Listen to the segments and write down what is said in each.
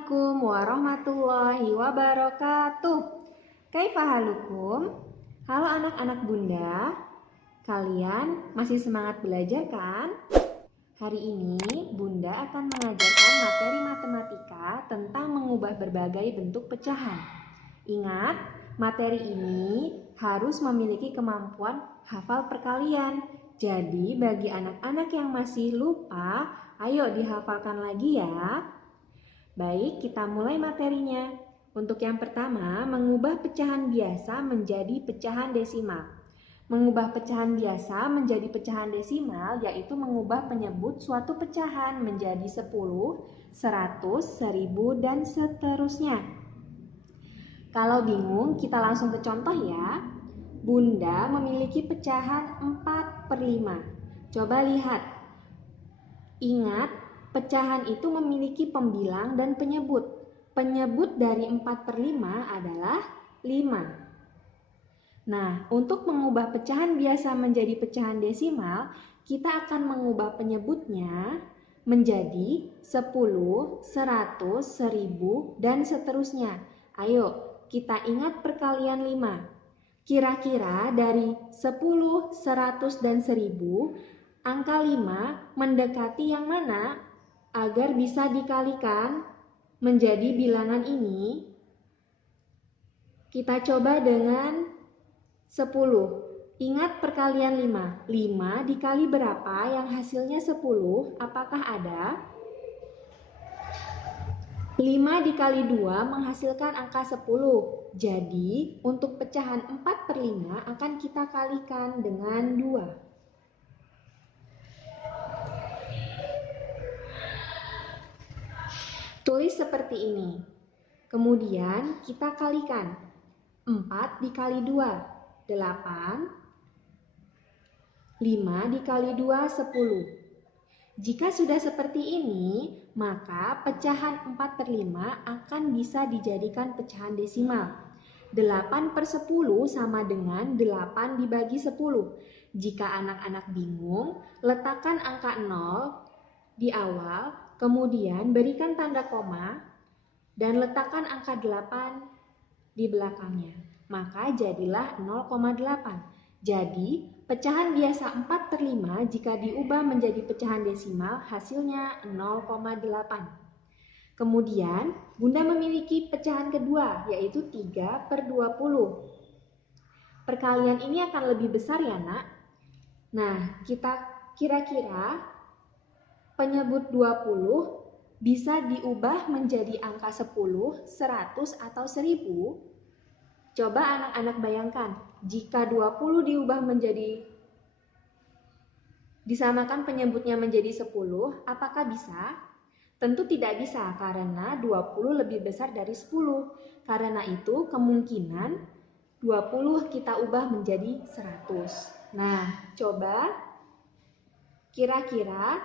Assalamualaikum warahmatullahi wabarakatuh. Kaifa halukum? Halo anak-anak bunda, kalian masih semangat belajar kan? Hari ini bunda akan mengajarkan materi matematika tentang mengubah berbagai bentuk pecahan. Ingat, materi ini harus memiliki kemampuan hafal perkalian. Jadi bagi anak-anak yang masih lupa, ayo dihafalkan lagi ya. Baik, kita mulai materinya. Untuk yang pertama, mengubah pecahan biasa menjadi pecahan desimal. Mengubah pecahan biasa menjadi pecahan desimal yaitu mengubah penyebut suatu pecahan menjadi 10, 100, 1000, dan seterusnya. Kalau bingung, kita langsung ke contoh ya. Bunda memiliki pecahan 4/5. Coba lihat. Ingat, pecahan itu memiliki pembilang dan penyebut. Penyebut dari 4/5 adalah 5. Nah, untuk mengubah pecahan biasa menjadi pecahan desimal, kita akan mengubah penyebutnya menjadi 10, 100, 1000, dan seterusnya. Ayo, kita ingat perkalian 5. Kira-kira dari 10, 100, dan 1000, angka 5 mendekati yang mana agar bisa dikalikan menjadi bilangan ini? Kita coba dengan 10. Ingat perkalian 5. 5 dikali berapa yang hasilnya 10? Apakah ada? 5 dikali 2 menghasilkan angka 10. Jadi, untuk pecahan 4/5 akan kita kalikan dengan 2. Tulis seperti ini. Kemudian kita kalikan. 4 dikali 2, 8. 5 dikali 2, 10. Jika sudah seperti ini, maka pecahan 4/5 akan bisa dijadikan pecahan desimal. 8/10 sama dengan 8 dibagi 10. Jika anak-anak bingung, letakkan angka 0 di awal, kemudian berikan tanda koma, dan letakkan angka 8 di belakangnya. Maka jadilah 0,8. Jadi, pecahan biasa 4/5 jika diubah menjadi pecahan desimal hasilnya 0,8. Kemudian, Bunda memiliki pecahan kedua yaitu 3/20. Perkalian ini akan lebih besar ya nak? Nah, kita kira-kira penyebut 20 bisa diubah menjadi angka 10, 100, atau 1000? Coba anak-anak bayangkan, jika 20 diubah menjadi disamakan penyebutnya menjadi 10, apakah bisa? Tentu tidak bisa karena 20 lebih besar dari 10. Karena itu kemungkinan 20 kita ubah menjadi 100. Nah, coba kira-kira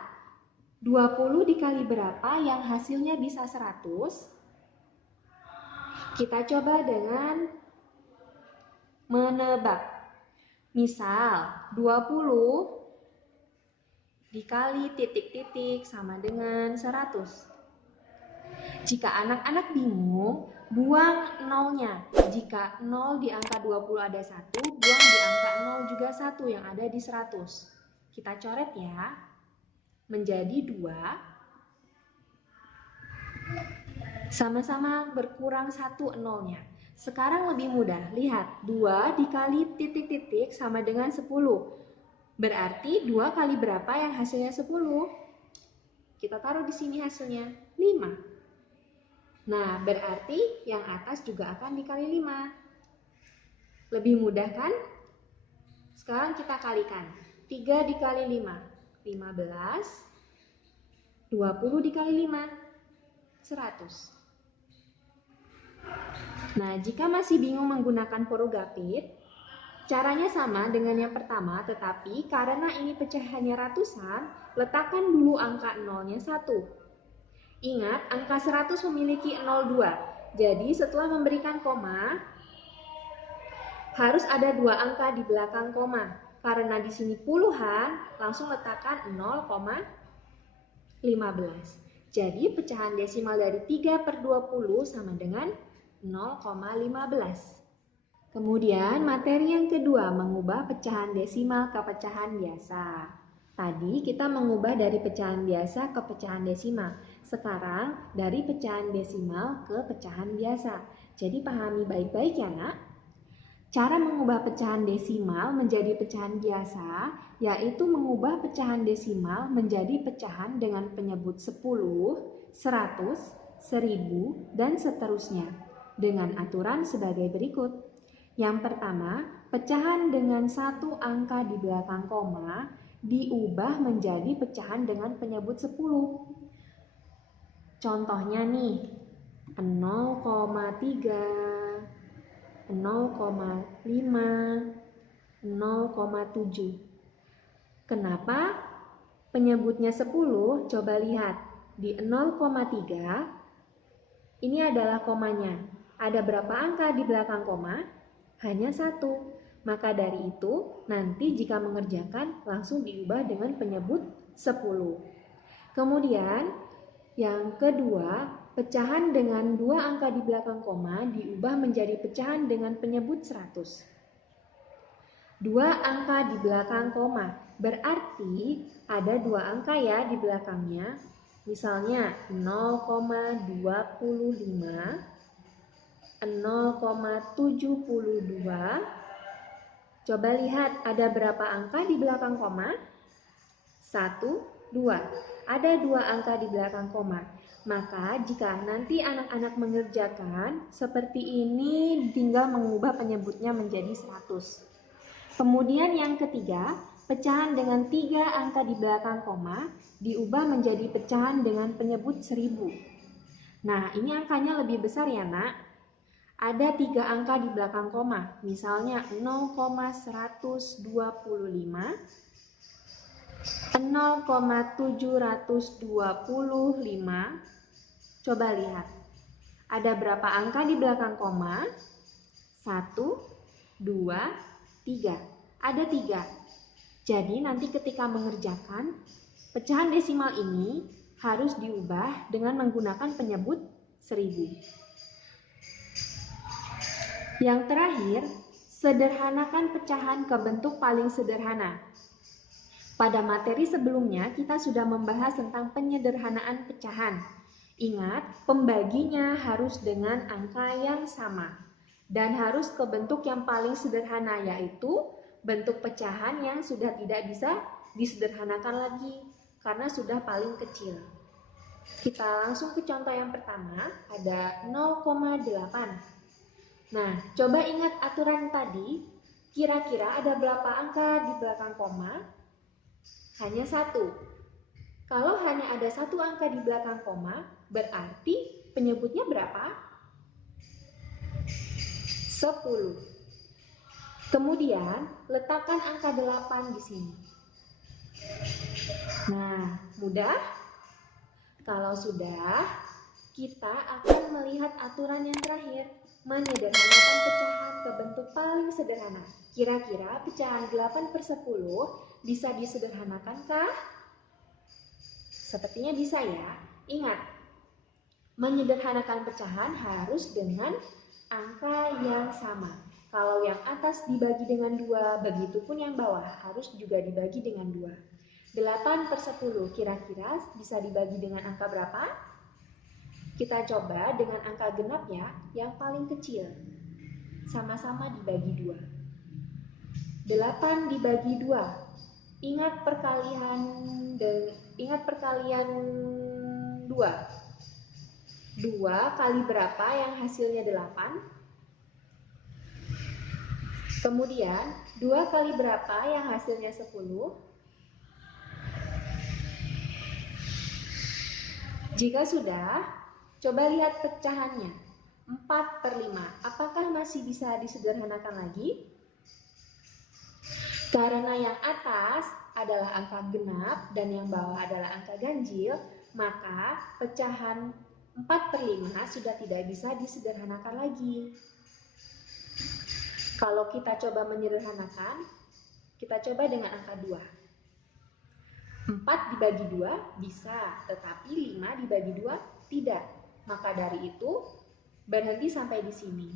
20 dikali berapa yang hasilnya bisa 100? Kita coba dengan menebak. Misal 20 dikali titik-titik sama dengan 100. Jika anak-anak bingung, buang nolnya. Jika 0 di angka 20 ada 1, buang di angka 0 juga 1 yang ada di 100. Kita coret ya. Menjadi 2. Sama-sama berkurang 1 nolnya. Sekarang lebih mudah, lihat 2 dikali titik-titik sama dengan 10. Berarti 2 kali berapa yang hasilnya 10? Kita taruh di sini hasilnya 5. Nah, berarti yang atas juga akan dikali 5. Lebih mudah kan? Sekarang kita kalikan. 3 dikali 5, 15. 20 dikali 5, 100. Nah, jika masih bingung menggunakan Porugapit, caranya sama dengan yang pertama, tetapi karena ini pecahannya ratusan, letakkan dulu angka nolnya 1. Ingat, angka 100 memiliki 02. Jadi setelah memberikan koma, harus ada 2 angka di belakang koma. Karena di sini puluhan, langsung letakkan 0,15. Jadi pecahan desimal dari 3/20 sama dengan 0,15. Kemudian materi yang kedua, mengubah pecahan desimal ke pecahan biasa. Tadi kita mengubah dari pecahan biasa ke pecahan desimal. Sekarang dari pecahan desimal ke pecahan biasa. Jadi pahami baik-baik ya nak. Cara mengubah pecahan desimal menjadi pecahan biasa, yaitu mengubah pecahan desimal menjadi pecahan dengan penyebut 10, 100, 1000, dan seterusnya. Dengan aturan sebagai berikut. Yang pertama, pecahan dengan satu angka di belakang koma diubah menjadi pecahan dengan penyebut 10. Contohnya nih, 0,3, 0,5, 0,7. Kenapa penyebutnya 10? Coba lihat, di 0,3 ini adalah komanya. Ada berapa angka di belakang koma? Hanya 1. Maka dari itu, nanti jika mengerjakan langsung diubah dengan penyebut 10. Kemudian, yang kedua, pecahan dengan 2 angka di belakang koma diubah menjadi pecahan dengan penyebut 100. 2 angka di belakang koma, berarti ada 2 angka ya di belakangnya. Misalnya 0,25, 0,72. Coba lihat ada berapa angka di belakang koma? 1, 2. Ada 2 angka di belakang koma. Maka jika nanti anak-anak mengerjakan seperti ini, tinggal mengubah penyebutnya menjadi 100. Kemudian yang ketiga, pecahan dengan 3 angka di belakang koma diubah menjadi pecahan dengan penyebut 1000. Nah, ini angkanya lebih besar ya nak. Ada 3 angka di belakang koma, misalnya 0,125, 0,725. Coba lihat, ada berapa angka di belakang koma? 1, 2, 3. Ada 3. Jadi nanti ketika mengerjakan, pecahan desimal ini harus diubah dengan menggunakan penyebut 1000. Yang terakhir, sederhanakan pecahan ke bentuk paling sederhana. Pada materi sebelumnya, kita sudah membahas tentang penyederhanaan pecahan. Ingat, pembaginya harus dengan angka yang sama. Dan harus ke bentuk yang paling sederhana, yaitu bentuk pecahan yang sudah tidak bisa disederhanakan lagi, karena sudah paling kecil. Kita langsung ke contoh yang pertama, ada 0,8. Nah, coba ingat aturan tadi, kira-kira ada berapa angka di belakang koma? Hanya 1. Kalau hanya ada 1 angka di belakang koma, berarti penyebutnya berapa? 10. Kemudian, letakkan angka 8 di sini. Nah, mudah? Kalau sudah, kita akan melihat aturan yang terakhir, menyederhanakan pecahan ke bentuk paling sederhana. Kira-kira pecahan 8/10 bisa disederhanakankah? Sepertinya bisa ya. Ingat, menyederhanakan pecahan harus dengan angka yang sama. Kalau yang atas dibagi dengan 2, begitupun yang bawah harus juga dibagi dengan 2. 8/10 kira-kira bisa dibagi dengan angka berapa? Kita coba dengan angka genap ya, yang paling kecil. Sama-sama dibagi 2. 8 dibagi 2. Ingat perkalian 2. 2 kali berapa yang hasilnya 8? Kemudian 2 kali berapa yang hasilnya 10? Jika sudah, coba lihat pecahannya. 4/5. Apakah masih bisa disederhanakan lagi? Karena yang atas adalah angka genap dan yang bawah adalah angka ganjil, maka pecahan 4/5 sudah tidak bisa disederhanakan lagi. Kalau kita coba menyederhanakan, kita coba dengan angka 2. 4 dibagi 2 bisa, tetapi 5 dibagi 2 tidak. Maka dari itu, berhenti sampai di sini.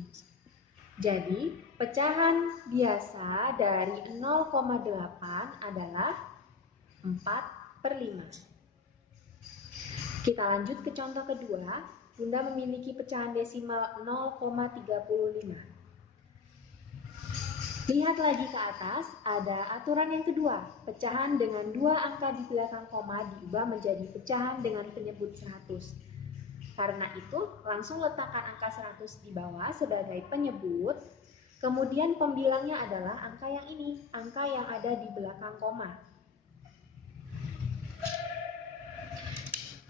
Jadi, pecahan biasa dari 0,8 adalah 4/5. Kita lanjut ke contoh kedua. Bunda memiliki pecahan desimal 0,35. Lihat lagi ke atas, ada aturan yang kedua. Pecahan dengan 2 angka di belakang koma diubah menjadi pecahan dengan penyebut 100. Karena itu, langsung letakkan angka 100 di bawah sebagai penyebut. Kemudian pembilangnya adalah angka yang ini, angka yang ada di belakang koma.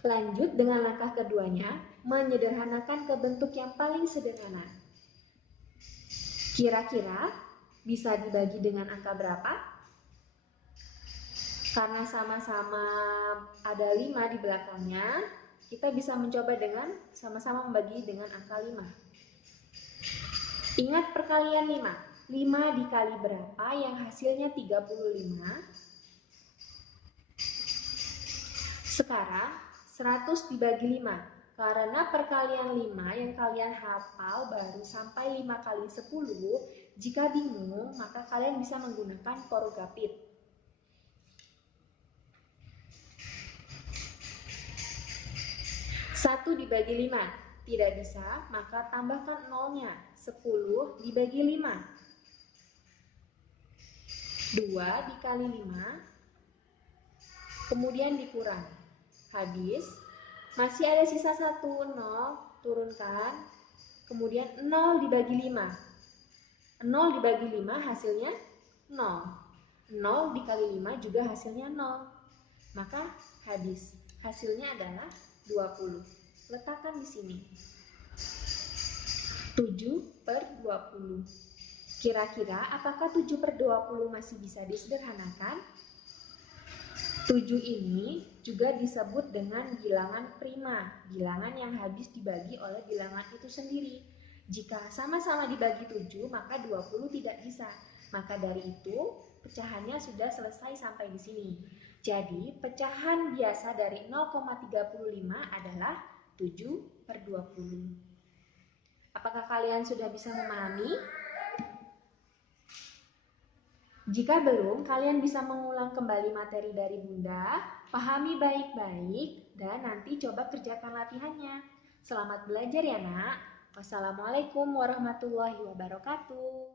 Lanjut dengan langkah keduanya, menyederhanakan ke bentuk yang paling sederhana. Kira-kira bisa dibagi dengan angka berapa? Karena sama-sama ada 5 di belakangnya, kita bisa mencoba dengan sama-sama membagi dengan angka 5. Ingat perkalian 5. 5 dikali berapa yang hasilnya 35? Sekarang 100 dibagi 5. Karena perkalian 5 yang kalian hafal baru sampai 5 kali 10, jika bingung maka kalian bisa menggunakan porugapit. 1 dibagi 5. Tidak bisa, maka tambahkan nolnya. 10 dibagi 5. 2 dikali 5. Kemudian dikurang. Habis. Masih ada sisa 1, 0. Turunkan. Kemudian 0 dibagi 5. 0 dibagi 5 hasilnya 0. 0 dikali 5 juga hasilnya 0. Maka habis. Hasilnya adalah 20. Letakkan di sini. 7/20. Kira-kira apakah 7/20 masih bisa disederhanakan? 7 ini juga disebut dengan bilangan prima, bilangan yang habis dibagi oleh bilangan itu sendiri. Jika sama-sama dibagi 7, maka 20 tidak bisa. Maka dari itu, pecahannya sudah selesai sampai di sini. Jadi, pecahan biasa dari 0,35 adalah 7/20. Apakah kalian sudah bisa memahami? Jika belum, kalian bisa mengulang kembali materi dari Bunda, pahami baik-baik, dan nanti coba kerjakan latihannya. Selamat belajar ya nak. Wassalamualaikum warahmatullahi wabarakatuh.